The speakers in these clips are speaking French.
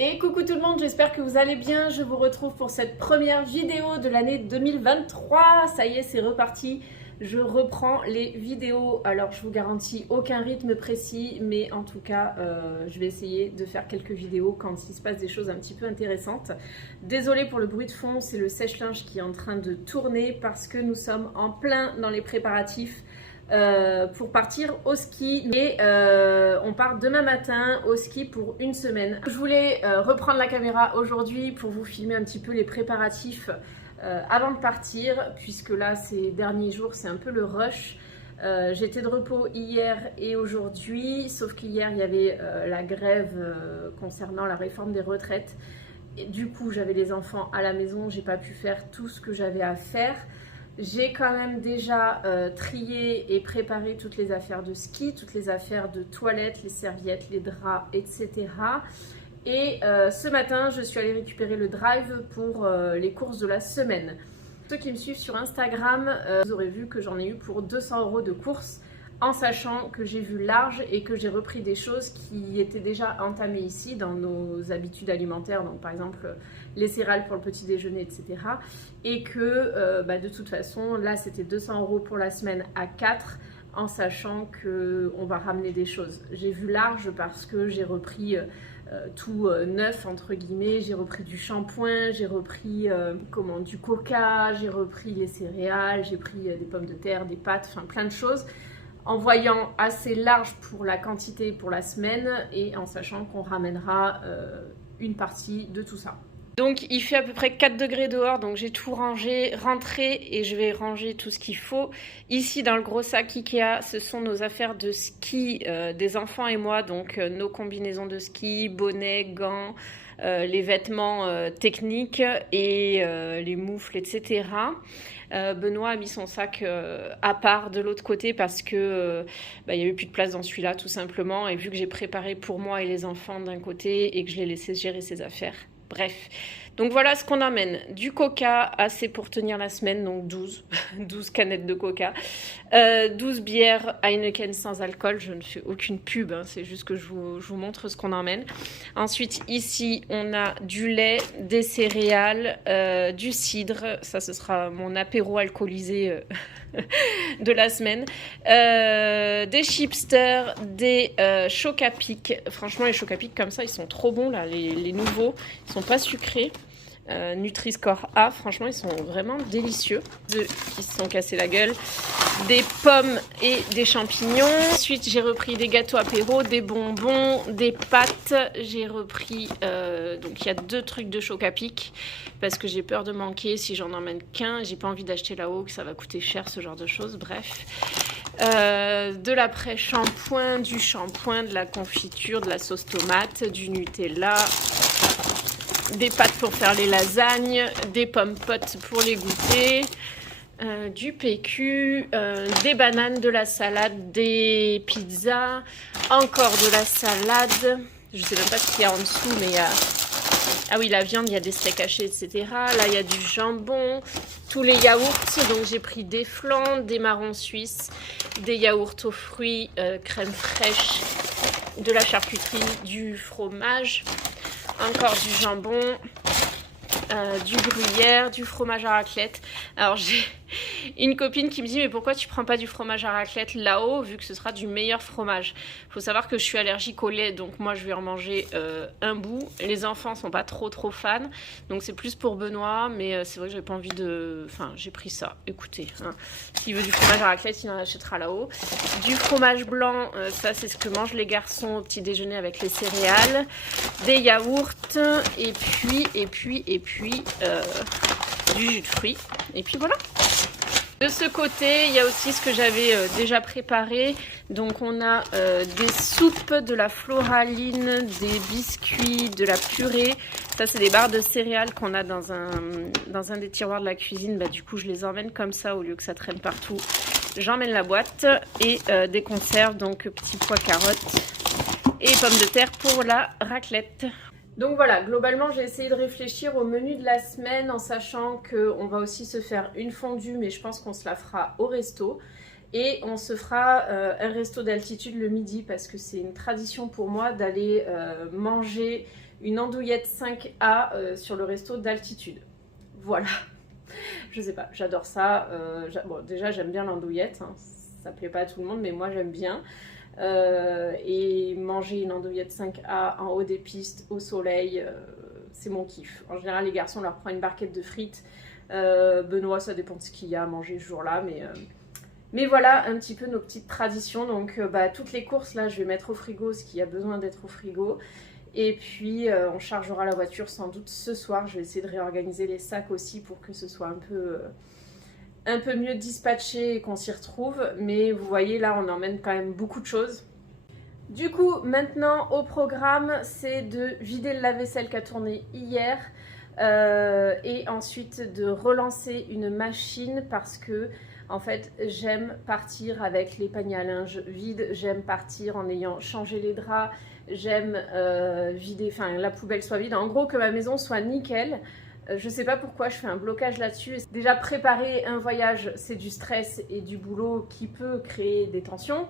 Et coucou tout le monde, j'espère que vous allez bien. Je vous retrouve pour cette première vidéo de l'année 2023. Ça y est, c'est reparti. Je reprends les vidéos. Alors, je vous garantis aucun rythme précis, mais en tout cas, je vais essayer de faire quelques vidéos quand il se passe des choses un petit peu intéressantes. Désolée pour le bruit de fond, c'est le sèche-linge qui est en train de tourner parce que nous sommes en plein dans les préparatifs pour partir au ski et on part demain matin au ski pour une semaine. Je voulais reprendre la caméra aujourd'hui pour vous filmer un petit peu les préparatifs avant de partir, puisque là ces derniers jours c'est un peu le rush. J'étais de repos hier et aujourd'hui, sauf qu'hier il y avait la grève concernant la réforme des retraites et du coup j'avais les enfants à la maison, j'ai pas pu faire tout ce que j'avais à faire. J'ai quand même déjà trié et préparé toutes les affaires de ski, toutes les affaires de toilette, les serviettes, les draps, etc. Et ce matin, je suis allée récupérer le drive pour les courses de la semaine. Ceux qui me suivent sur Instagram, vous aurez vu que j'en ai eu pour 200 € de courses, en sachant que j'ai vu large et que j'ai repris des choses qui étaient déjà entamées ici dans nos habitudes alimentaires, donc par exemple les céréales pour le petit déjeuner, etc. Et que de toute façon, là c'était 200 € pour la semaine à 4, en sachant qu'on va ramener des choses. J'ai vu large parce que j'ai repris tout neuf entre guillemets, j'ai repris du shampoing, j'ai repris du coca, j'ai repris les céréales, j'ai pris des pommes de terre, des pâtes, enfin plein de choses, en voyant assez large pour la quantité pour la semaine et en sachant qu'on ramènera une partie de tout ça. Donc il fait à peu près 4 degrés dehors, donc j'ai tout rangé, rentré et je vais ranger tout ce qu'il faut. Ici dans le gros sac Ikea, ce sont nos affaires de ski des enfants et moi, donc nos combinaisons de ski, bonnets, gants, les vêtements techniques et les moufles, etc. Benoît a mis son sac à part de l'autre côté parce que il n'y avait plus de place dans celui-là tout simplement, et vu que j'ai préparé pour moi et les enfants d'un côté et que je l'ai laissé gérer ses affaires. Bref, donc voilà ce qu'on amène. Du coca, assez pour tenir la semaine, donc 12 canettes de coca. 12 bières Heineken sans alcool, je ne fais aucune pub, hein, c'est juste que je vous montre ce qu'on emmène. Ensuite, ici, on a du lait, des céréales, du cidre, ça ce sera mon apéro alcoolisé de la semaine. Des chipsters, des chocs à pic. Franchement, les chocs à pic comme ça, ils sont trop bons là, les nouveaux. Ils sont pas sucrés. Nutri-Score A, franchement, ils sont vraiment délicieux. Deux qui se sont cassés la gueule. Des pommes et des champignons. Ensuite, j'ai repris des gâteaux apéro, des bonbons, des pâtes. J'ai repris, donc il y a 2 trucs de choc à pic parce que j'ai peur de manquer si j'en emmène qu'un. J'ai pas envie d'acheter là-haut, que ça va coûter cher, ce genre de choses. Bref. De l'après-shampoing, du shampoing, de la confiture, de la sauce tomate, du Nutella, des pâtes pour faire les lasagnes, des pommes potes pour les goûter, du PQ, des bananes, de la salade, des pizzas, encore de la salade. Je sais même pas ce qu'il y a en dessous, mais il y a... Ah oui, la viande, il y a des steaks hachés, etc. Là, il y a du jambon, tous les yaourts. Donc, j'ai pris des flancs, des marrons suisses, des yaourts aux fruits, crème fraîche, de la charcuterie, du fromage, encore du jambon, du gruyère, du fromage à raclette. Alors, j'ai une copine qui me dit: mais pourquoi tu prends pas du fromage à raclette là-haut vu que ce sera du meilleur fromage? Faut savoir que je suis allergique au lait, donc moi je vais en manger un bout. Les enfants sont pas trop fans, donc c'est plus pour Benoît, mais c'est vrai que j'ai pas envie de... Enfin, j'ai pris ça, écoutez, hein. S'il veut du fromage à raclette, il en achètera là-haut. Du fromage blanc, ça c'est ce que mangent les garçons au petit déjeuner avec les céréales. Des yaourts, et puis du jus de fruits, et puis voilà. De ce côté, il y a aussi ce que j'avais déjà préparé. Donc on a des soupes, de la floraline, des biscuits, de la purée. Ça, c'est des barres de céréales qu'on a dans un des tiroirs de la cuisine. Du coup, je les emmène comme ça au lieu que ça traîne partout. J'emmène la boîte et des conserves, donc petits pois carottes et pommes de terre pour la raclette. Donc voilà, globalement j'ai essayé de réfléchir au menu de la semaine en sachant qu'on va aussi se faire une fondue, mais je pense qu'on se la fera au resto. Et on se fera un resto d'altitude le midi parce que c'est une tradition pour moi d'aller manger une andouillette 5A sur le resto d'altitude. Voilà. Je sais pas, j'adore ça. Bon, déjà, j'aime bien l'andouillette. Hein. Ça plaît pas à tout le monde, mais moi, j'aime bien. Et manger une andouillette 5A en haut des pistes, au soleil, c'est mon kiff. En général, les garçons, on leur prend une barquette de frites. Benoît, ça dépend de ce qu'il y a à manger ce jour-là, mais voilà un petit peu nos petites traditions. Donc toutes les courses là je vais mettre au frigo ce qui a besoin d'être au frigo, et puis on chargera la voiture sans doute ce soir. Je vais essayer de réorganiser les sacs aussi pour que ce soit un peu mieux dispatché et qu'on s'y retrouve. Mais vous voyez là on emmène quand même beaucoup de choses. Du coup maintenant au programme c'est de vider le lave-vaisselle qui a tourné hier. Et ensuite de relancer une machine parce que en fait j'aime partir avec les paniers à linge vides, j'aime partir en ayant changé les draps, j'aime vider, enfin la poubelle soit vide, en gros que ma maison soit nickel. Je sais pas pourquoi je fais un blocage là-dessus. Déjà préparer un voyage c'est du stress et du boulot qui peut créer des tensions.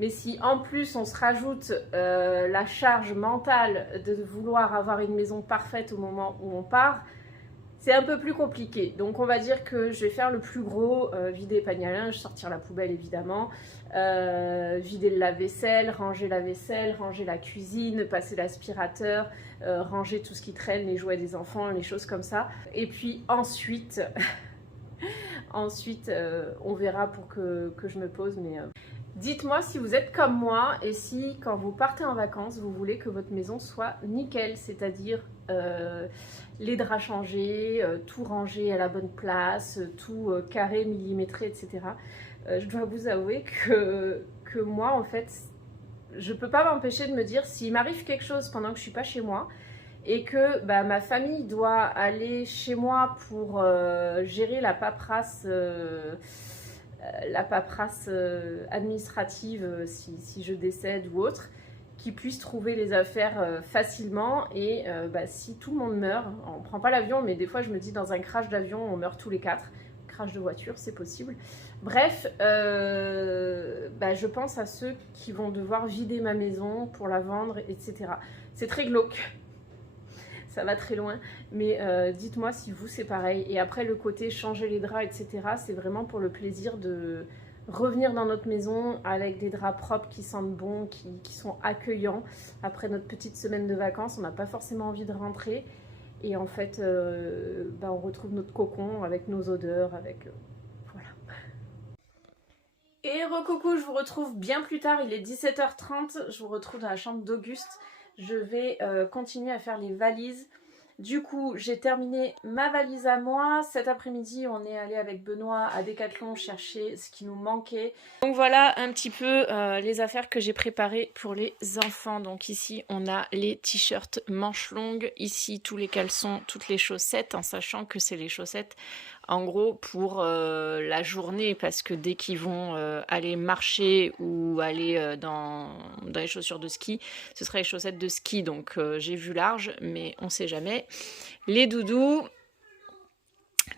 Mais si en plus on se rajoute la charge mentale de vouloir avoir une maison parfaite au moment où on part, c'est un peu plus compliqué. Donc on va dire que je vais faire le plus gros, vider les paniers à linge, sortir la poubelle évidemment, vider le lave-vaisselle, ranger la cuisine, passer l'aspirateur, ranger tout ce qui traîne, les jouets des enfants, les choses comme ça. Et puis ensuite, on verra pour que je me pose, mais... Dites-moi si vous êtes comme moi et si quand vous partez en vacances, vous voulez que votre maison soit nickel, c'est-à-dire les draps changés, tout rangé à la bonne place, tout carré, millimétré, etc. Je dois vous avouer que moi, en fait, je peux pas m'empêcher de me dire s'il m'arrive quelque chose pendant que je suis pas chez moi et que ma famille doit aller chez moi pour gérer la paperasse administrative si je décède ou autre, qu'ils puissent trouver les affaires facilement. Et si tout le monde meurt, on prend pas l'avion, mais des fois je me dis dans un crash d'avion on meurt tous les 4, crash de voiture c'est possible. Bref, je pense à ceux qui vont devoir vider ma maison pour la vendre, etc. C'est très glauque. Ça va très loin, mais dites-moi si vous c'est pareil. Et après le côté changer les draps, etc., c'est vraiment pour le plaisir de revenir dans notre maison avec des draps propres qui sentent bon, qui sont accueillants. Après notre petite semaine de vacances, on n'a pas forcément envie de rentrer. Et en fait, on retrouve notre cocon avec nos odeurs, voilà. Et recoucou, je vous retrouve bien plus tard, il est 17h30, je vous retrouve dans la chambre d'Auguste. Je vais continuer à faire les valises. Du coup, j'ai terminé ma valise à moi. Cet après-midi, on est allé avec Benoît à Decathlon chercher ce qui nous manquait. Donc voilà un petit peu les affaires que j'ai préparées pour les enfants. Donc ici, on a les t-shirts manches longues. Ici, tous les caleçons, toutes les chaussettes, en sachant que c'est les chaussettes en gros pour la journée, parce que dès qu'ils vont aller marcher ou aller dans les chaussures de ski, ce sera les chaussettes de ski. Donc j'ai vu large, mais on sait jamais. Les doudous,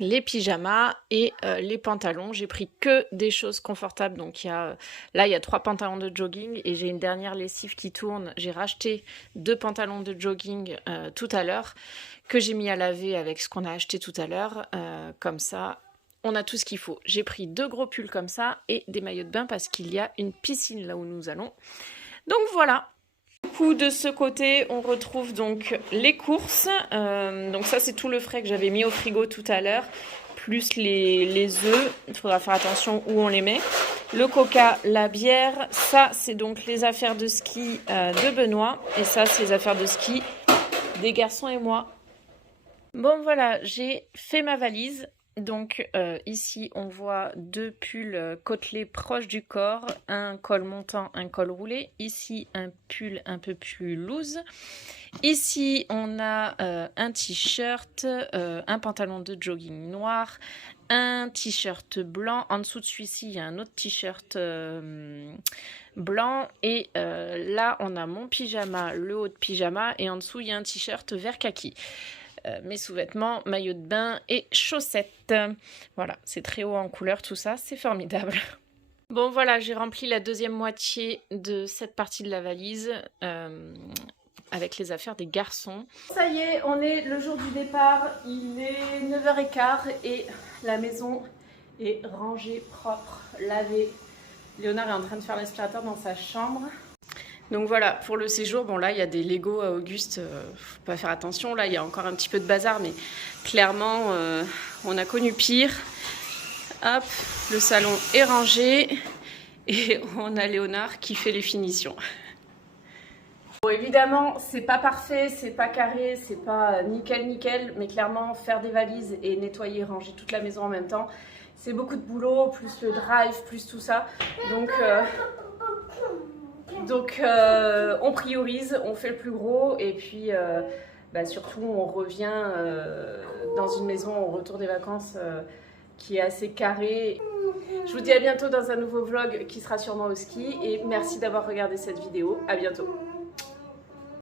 les pyjamas et les pantalons. J'ai pris que des choses confortables. Donc là, il y a 3 pantalons de jogging et j'ai une dernière lessive qui tourne. J'ai racheté 2 pantalons de jogging tout à l'heure, que j'ai mis à laver avec ce qu'on a acheté tout à l'heure. Comme ça, on a tout ce qu'il faut. J'ai pris 2 gros pulls comme ça et des maillots de bain parce qu'il y a une piscine là où nous allons. Donc voilà. Du coup, de ce côté, on retrouve donc les courses. Donc ça, c'est tout le frais que j'avais mis au frigo tout à l'heure, plus les œufs. Il faudra faire attention où on les met. Le coca, la bière. Ça, c'est donc les affaires de ski de Benoît. Et ça, c'est les affaires de ski des garçons et moi. Bon voilà, j'ai fait ma valise. Donc ici on voit 2 pulls côtelés proches du corps, un col montant, un col roulé. Ici un pull un peu plus loose. Ici on a un t-shirt, un pantalon de jogging noir, un t-shirt blanc. En dessous de celui-ci il y a un autre t-shirt blanc. Et là on a mon pyjama, le haut de pyjama, et en dessous il y a un t-shirt vert kaki. Mes sous-vêtements, maillot de bain et chaussettes. Voilà, c'est très haut en couleur tout ça, c'est formidable. Bon voilà, j'ai rempli la deuxième moitié de cette partie de la valise. avec les affaires des garçons. Ça y est, on est le jour du départ, il est 9h15 et la maison est rangée, propre, lavée. Léonard est en train de faire l'aspirateur dans sa chambre. Donc voilà, pour le séjour, bon là il y a des Lego à Auguste, faut pas faire attention, là il y a encore un petit peu de bazar, mais clairement on a connu pire. Hop, le salon est rangé et on a Léonard qui fait les finitions. Bon, évidemment, c'est pas parfait, c'est pas carré, c'est pas nickel, mais clairement faire des valises et nettoyer, ranger toute la maison en même temps, c'est beaucoup de boulot, plus le drive, plus tout ça. Donc on priorise, on fait le plus gros et puis surtout on revient dans une maison au retour des vacances qui est assez carrée. Je vous dis à bientôt dans un nouveau vlog qui sera sûrement au ski et merci d'avoir regardé cette vidéo. À bientôt.